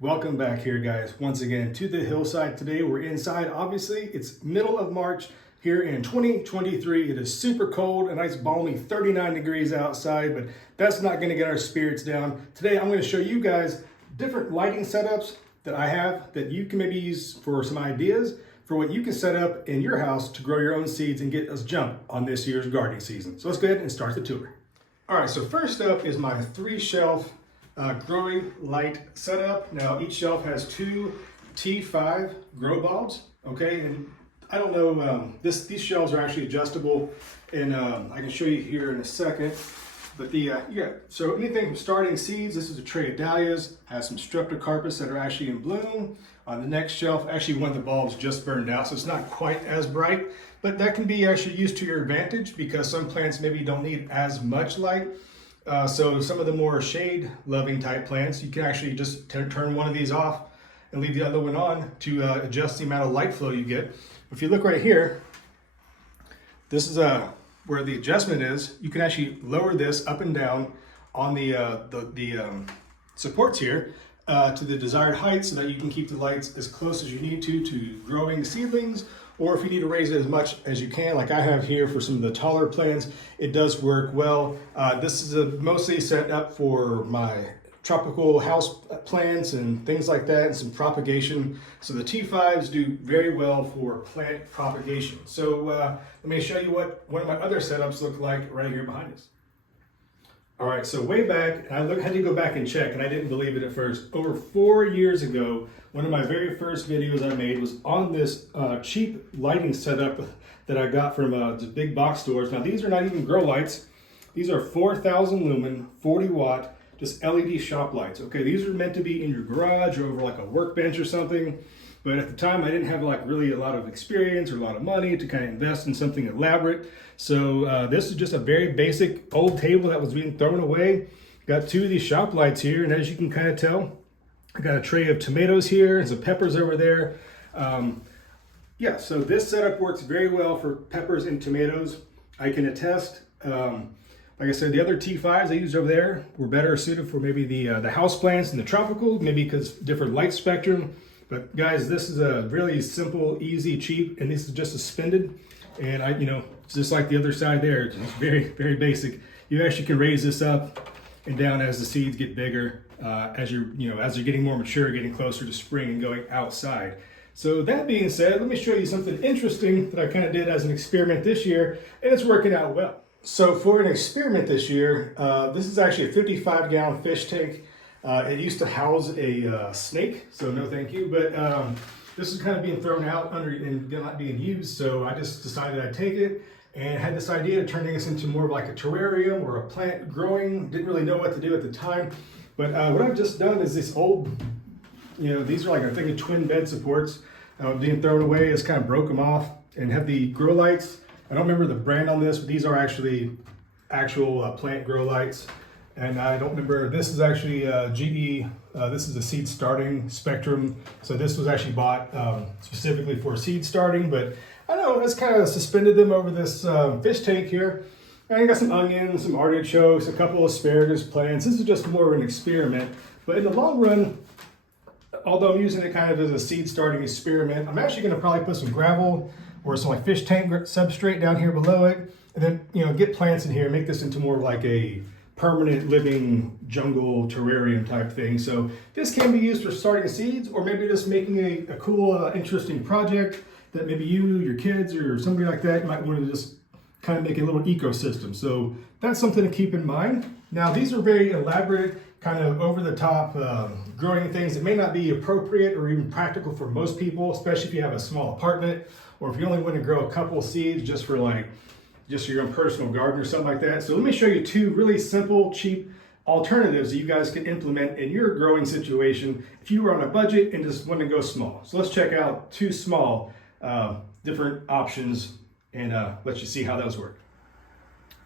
Welcome back here, guys, once again to the hillside. Today we're inside. Obviously, it's middle of March here in 2023. It is super cold, a nice balmy 39 degrees outside, but that's not going to get our spirits down. Today I'm going to show you guys different lighting setups that I have that you can maybe use for some ideas for what you can set up in your house to grow your own seeds and get us jump on this year's gardening season. So let's go ahead and start the tour. All right, so first up is my 3-shelf growing light setup. Now each shelf has 2 T5 grow bulbs, okay? And I don't know, these shelves are actually adjustable, and I can show you here in a second. But so anything from starting seeds. This is a tray of dahlias, has some streptocarpus that are actually in bloom. On the next shelf, actually one of the bulbs just burned out, so it's not quite as bright, but that can be actually used to your advantage because some plants maybe don't need as much light. So some of the more shade loving type plants, you can actually just turn one of these off and leave the other one on to adjust the amount of light flow you get. If you look right here, this is where the adjustment is. You can actually lower this up and down on the supports here to the desired height so that you can keep the lights as close as you need to growing seedlings, or if you need to raise it as much as you can, like I have here for some of the taller plants, it does work well. This is mostly set up for my tropical house plants and things like that, and some propagation. So the T5s do very well for plant propagation. So let me show you what one of my other setups look like right here behind us. All right, so way back, I had to go back and check, and I didn't believe it at first. Over 4 years ago, one of my very first videos I made was on this cheap lighting setup that I got from the big box stores. Now, these are not even grow lights. These are 4,000 lumen, 40 watt, just LED shop lights. Okay, these are meant to be in your garage or over like a workbench or something. But at the time, I didn't have like really a lot of experience or a lot of money to kind of invest in something elaborate. So this is just a very basic old table that was being thrown away. Got 2 of these shop lights here, and as you can kind of tell, I got a tray of tomatoes here and some peppers over there. Yeah, so this setup works very well for peppers and tomatoes. I can attest. Like I said, the other T5s I used over there were better suited for maybe the house plants and the tropical, maybe because different light spectrum. But guys, this is a really simple, easy, cheap, and this is just suspended. And it's just like the other side there, it's very, very basic. You actually can raise this up and down as the seeds get bigger, as you're getting more mature, getting closer to spring and going outside. So that being said, let me show you something interesting that I kind of did as an experiment this year, and it's working out well. So for an experiment this year, this is actually a 55-gallon fish tank. It used to house a snake, so no thank you, but this is kind of being thrown out under and not being used, so I just decided I'd take it and had this idea of turning this into more of like a terrarium or a plant growing. Didn't really know what to do at the time, but what I've just done is this old, these are like, I think, twin bed supports being thrown away. It's kind of broke them off and have the grow lights. I don't remember the brand on this, but these are actually actual plant grow lights. And I don't remember, this is actually GE, this is a seed starting Spectrum. So this was actually bought specifically for seed starting, but I don't know, let's kind of suspended them over this fish tank here. And I got some onions, some artichokes, a couple of asparagus plants. This is just more of an experiment. But in the long run, although I'm using it kind of as a seed starting experiment, I'm actually gonna probably put some gravel or some like fish tank substrate down here below it. And then, get plants in here, make this into more like a permanent living jungle terrarium type thing. So this can be used for starting seeds, or maybe just making a cool, interesting project that maybe you, your kids, or somebody like that might want to just kind of make a little ecosystem. So that's something to keep in mind. Now, these are very elaborate, kind of over-the-top growing things that may not be appropriate or even practical for most people, especially if you have a small apartment, or if you only want to grow a couple seeds just for your own personal garden or something like that. So let me show you 2 really simple, cheap alternatives that you guys can implement in your growing situation if you were on a budget and just want to go small. So let's check out 2 small different options and let you see how those work.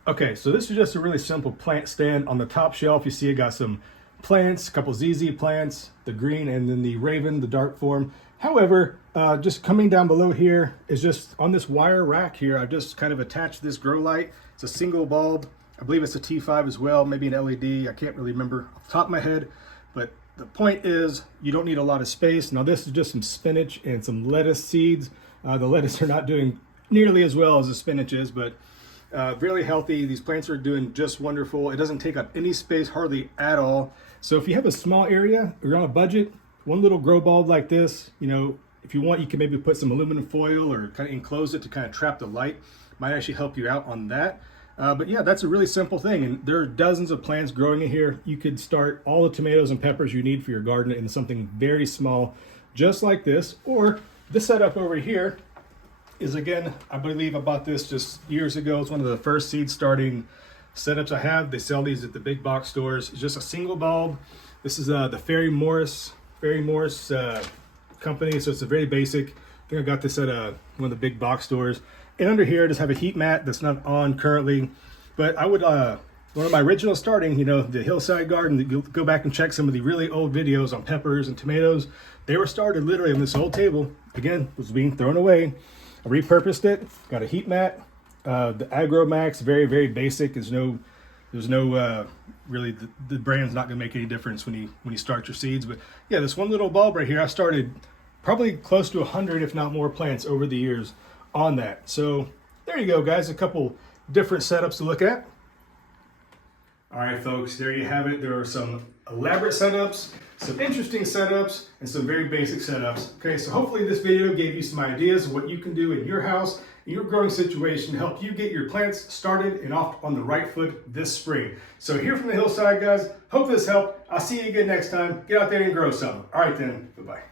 Okay, so this is just a really simple plant stand. On the top shelf, you see it got some plants, a couple ZZ plants, the green, and then the Raven, the dark form. However, just coming down below here is just on this wire rack here, I've just kind of attached this grow light. It's a single bulb. I believe it's a T5 as well, maybe an LED. I can't really remember off the top of my head, but the point is you don't need a lot of space. Now this is just some spinach and some lettuce seeds. The lettuce are not doing nearly as well as the spinach is, but really healthy. These plants are doing just wonderful. It doesn't take up any space hardly at all. So if you have a small area or you're on a budget, one little grow bulb like this, you know, if you want, you can maybe put some aluminum foil or kind of enclose it to kind of trap the light. Might actually help you out on that. But yeah, that's a really simple thing. And there are dozens of plants growing in here. You could start all the tomatoes and peppers you need for your garden in something very small, just like this. Or this setup over here is, again, I believe I bought this just years ago. It's one of the first seed starting setups I have. They sell these at the big box stores. It's just a single bulb. This is the Ferry Morris company, so it's a very basic. I think I got this at one of the big box stores. And under here, I just have a heat mat that's not on currently. But I would, one of my original starting, you know, the hillside garden, you'll go back and check some of the really old videos on peppers and tomatoes. They were started literally on this old table. Again, was being thrown away. I repurposed it, got a heat mat. The AgroMax, very, very basic. There's no really, the brand's not gonna make any difference when you start your seeds. But yeah, this one little bulb right here, I started probably close to 100, if not more, plants over the years on that. So there you go, guys, a couple different setups to look at. All right, folks, there you have it. There are some elaborate setups, some interesting setups, and some very basic setups. Okay, so hopefully this video gave you some ideas of what you can do in your house, in your growing situation, to help you get your plants started and off on the right foot this spring. So here from the hillside, guys, hope this helped. I'll see you again next time. Get out there and grow some. All right then, bye-bye.